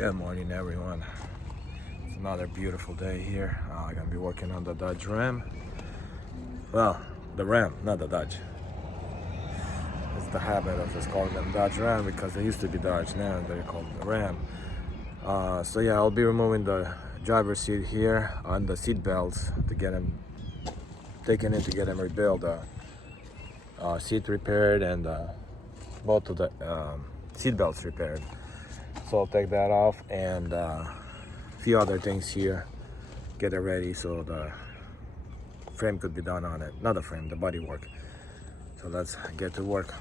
Good morning, everyone. It's another beautiful day here. I'm gonna be working on the Dodge Ram. Well, the Ram, not the Dodge. It's the habit of just calling them Dodge Ram because they used to be Dodge, now they're called the Ram. So yeah, I'll be removing the driver's seat here on the seat belts to get them taken in to get them rebuilt, seat repaired, and both of the seat belts repaired. So I'll take that off and a few other things here, get it ready so the frame could be done on it. Not the frame, the body work. So let's get to work.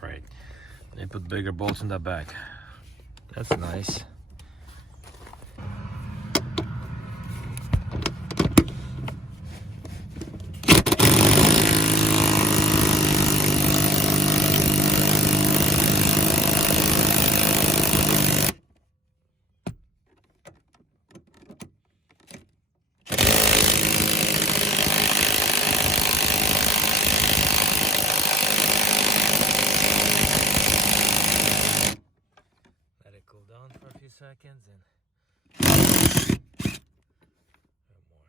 Great. They put bigger bolts in the back. That's nice. Let it cool down for a few seconds and more. Yeah.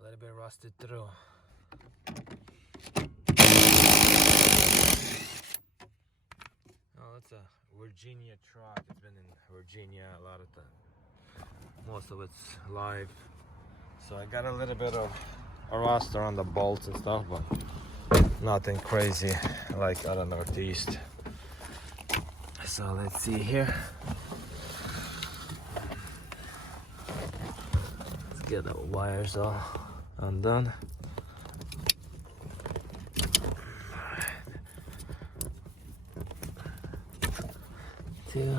A little bit rusted through. Oh, it's a Virginia truck. It's been in Virginia a lot of time. Most of it's live. So I got a little bit of a rust around the bolts and stuff, but nothing crazy like out of Northeast. So let's see here. Let's get the wires all undone. Two.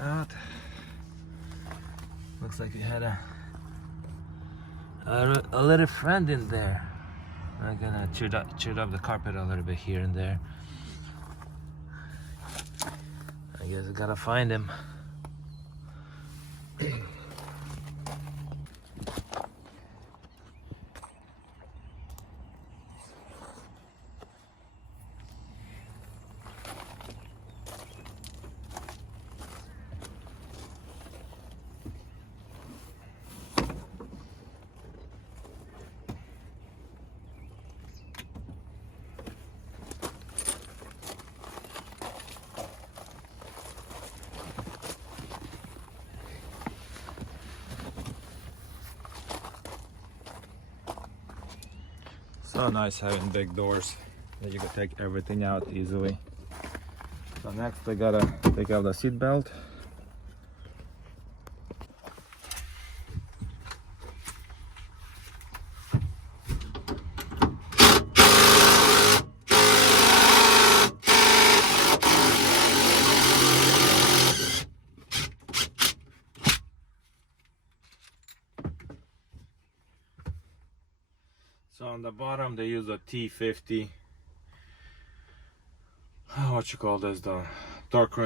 Out. Looks like we had a little friend in there. I'm gonna chew up the carpet a little bit here and there. I guess I gotta find him. So nice having big doors that you can take everything out easily. So next I gotta take out the seat belt. So on the bottom they use a T50. What you call this? The torque.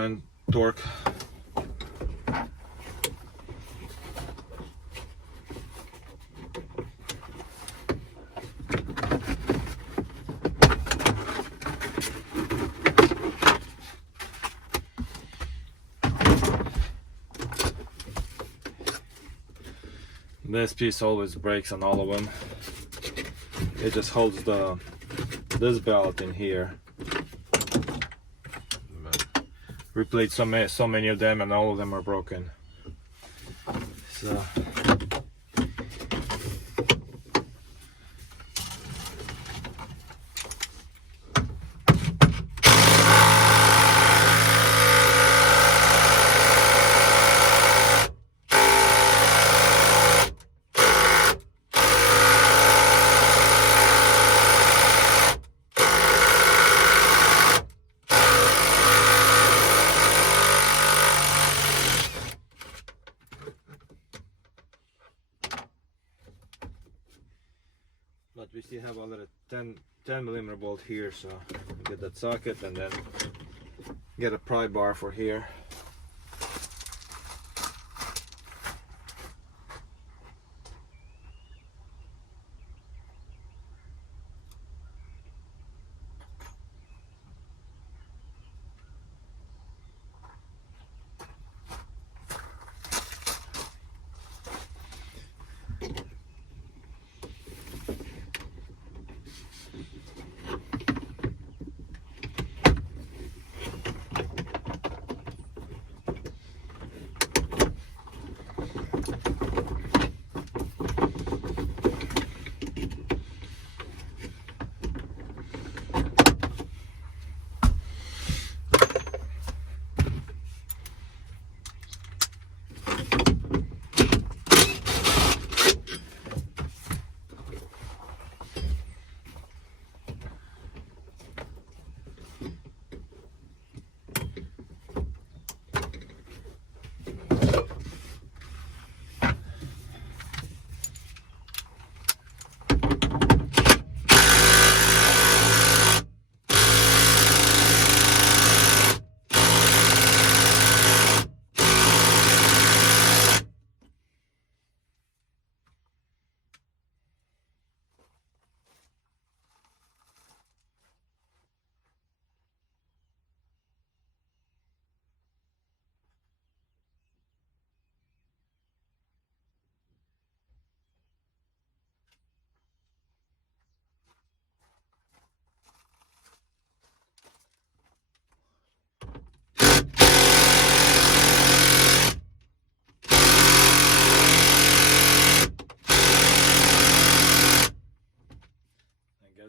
This piece always breaks on all of them. It just holds this belt in here. Replaced so many of them, and all of them are broken. So But we still have a little 10 millimeter bolt here, so get that socket and then get a pry bar for here.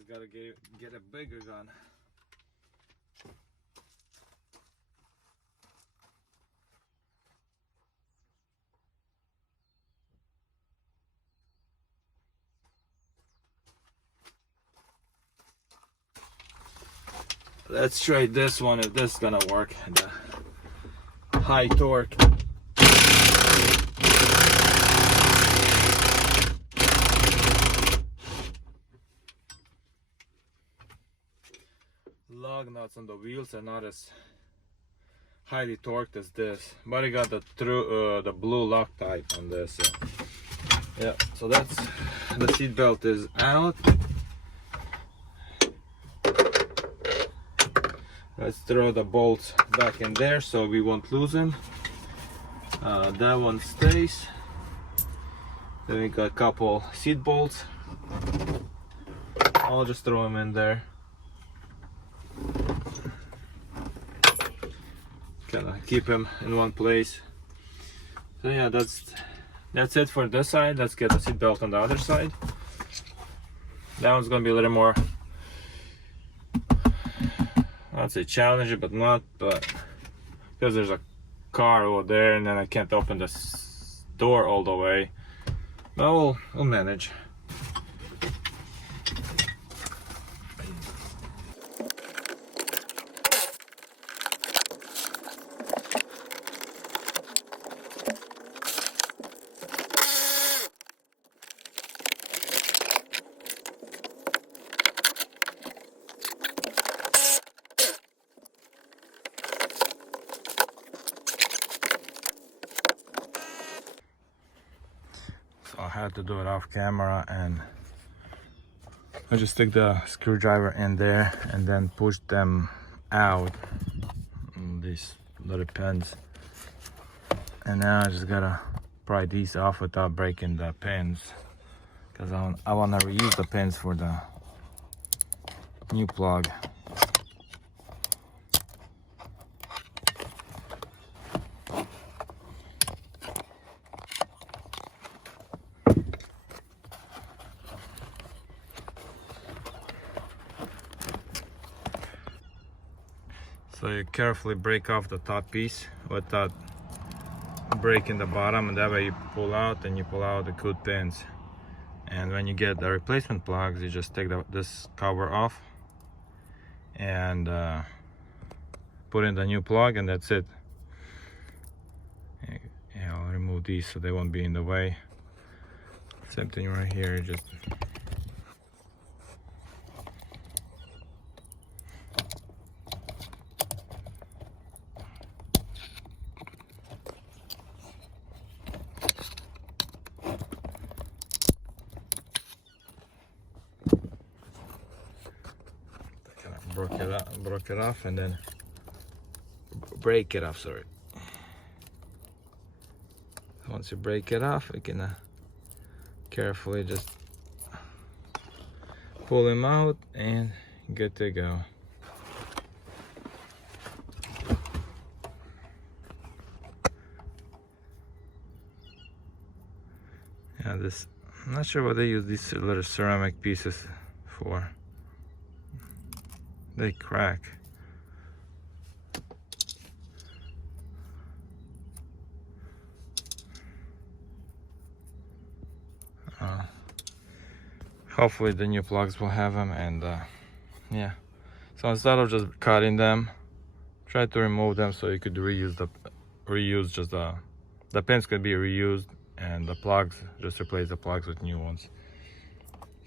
Gotta get a bigger gun. Let's try this one if this is gonna work. The high torque. Lug nuts on the wheels are not as highly torqued as this, but I got the blue Loctite on this. So. Yeah, so that's the seat belt is out. Let's throw the bolts back in there so we won't lose them. That one stays. Then we got a couple seat bolts. I'll just throw them in there. Kind of keep them in one place. So yeah, that's it for this side. Let's get the seat belt on the other side. That one's gonna be a little more, I'd say challenging, but not, but because there's a car over there and then I can't open this door all the way. But we'll manage. I had to do it off camera, and I just stick the screwdriver in there and then push them out, these little pins, and now I just gotta pry these off without breaking the pins, because I want to reuse the pins for the new plug. So you carefully break off the top piece without breaking the bottom, and that way you pull out and you pull out the good pins. And when you get the replacement plugs, you just take this cover off and put in the new plug, and that's it. Yeah, I'll remove these so they won't be in the way. Same thing right here, just broke it off, and then break it off. Sorry. Once you break it off, we can carefully just pull them out and good to go. Yeah, this, I'm not sure what they use these little ceramic pieces for. They crack. Hopefully the new plugs will have them, and yeah. So instead of just cutting them, try to remove them so you could reuse just the pins could be reused, and the plugs, just replace the plugs with new ones.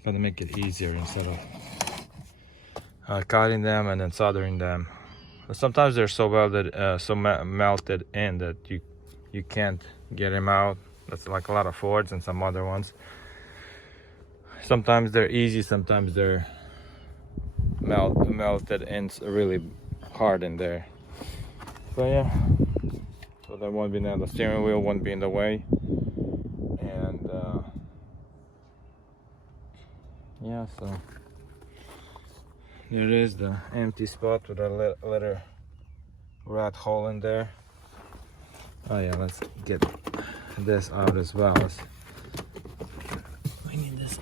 Gonna make it easier instead of cutting them and then soldering them. But sometimes they're so welded, melted in that you can't get them out. That's like a lot of Fords and some other ones. Sometimes they're easy, sometimes they're melted and really hard in there. But yeah, so there won't be now, the steering wheel won't be in the way. And yeah, so there is the empty spot with a little rat hole in there. Oh yeah, let's get this out as well. We need this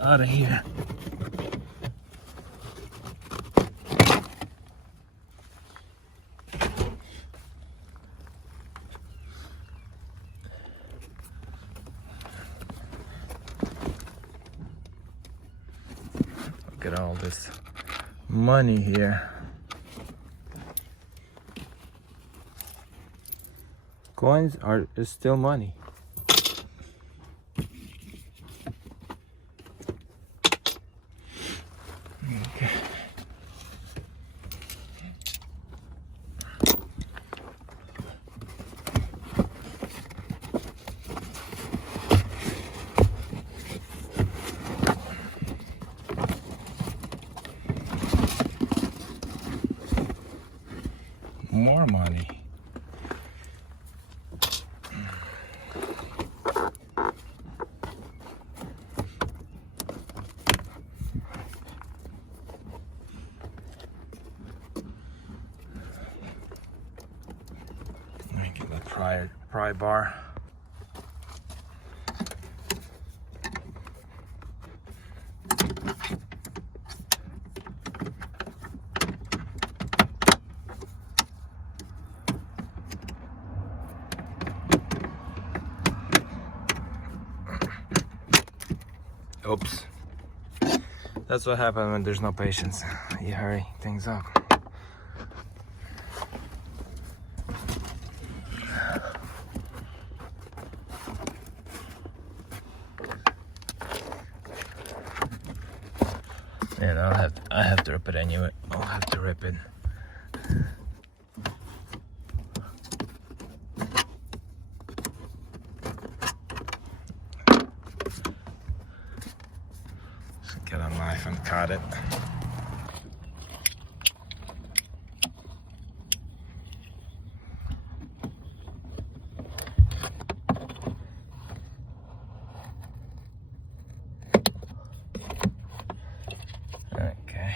out of here. Look at all this money here. Coins is still money. Okay. More money. Let me get that pry bar. Oops. That's what happens when there's no patience. You hurry things up. Yeah, I have to rip it anyway. I'll have to rip it. Get a knife and cut it. Okay.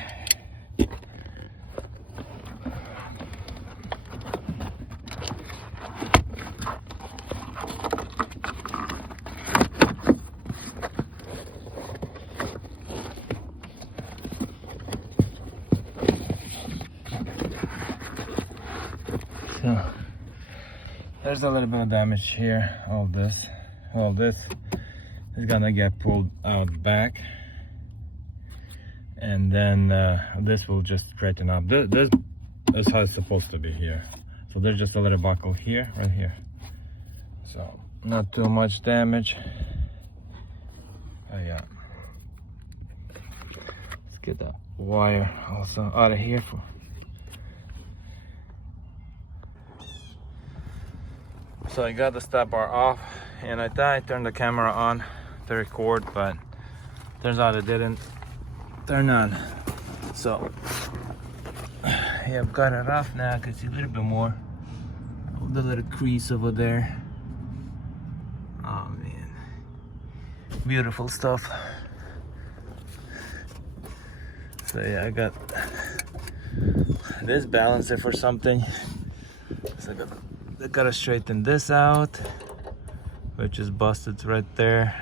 So there's a little bit of damage here. All this is gonna get pulled out back, and then this will just straighten up. This is how it's supposed to be here. So there's just a little buckle here, right here. So not too much damage. Oh yeah. Let's get that wire also out of here. So I got the step bar off, and I thought I turned the camera on to record, but turns out it didn't turn on. So Yeah, I've got it off now. I can see a little bit more of the little crease over there. Oh man, beautiful stuff. So yeah, I got this balancer for something. So I gotta straighten this out, which is busted right there.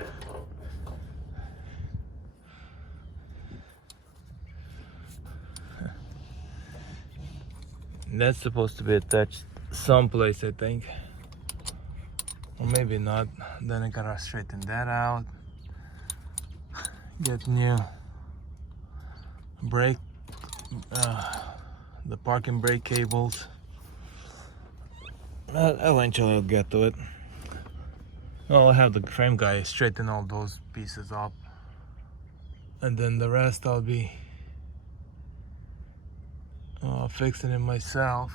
And that's supposed to be attached someplace, I think, or maybe not. Then I gotta straighten that out, get new brake, the parking brake cables. Eventually I'll get to it. I'll have the frame guy straighten all those pieces up, and then the rest I'll be fixing it myself.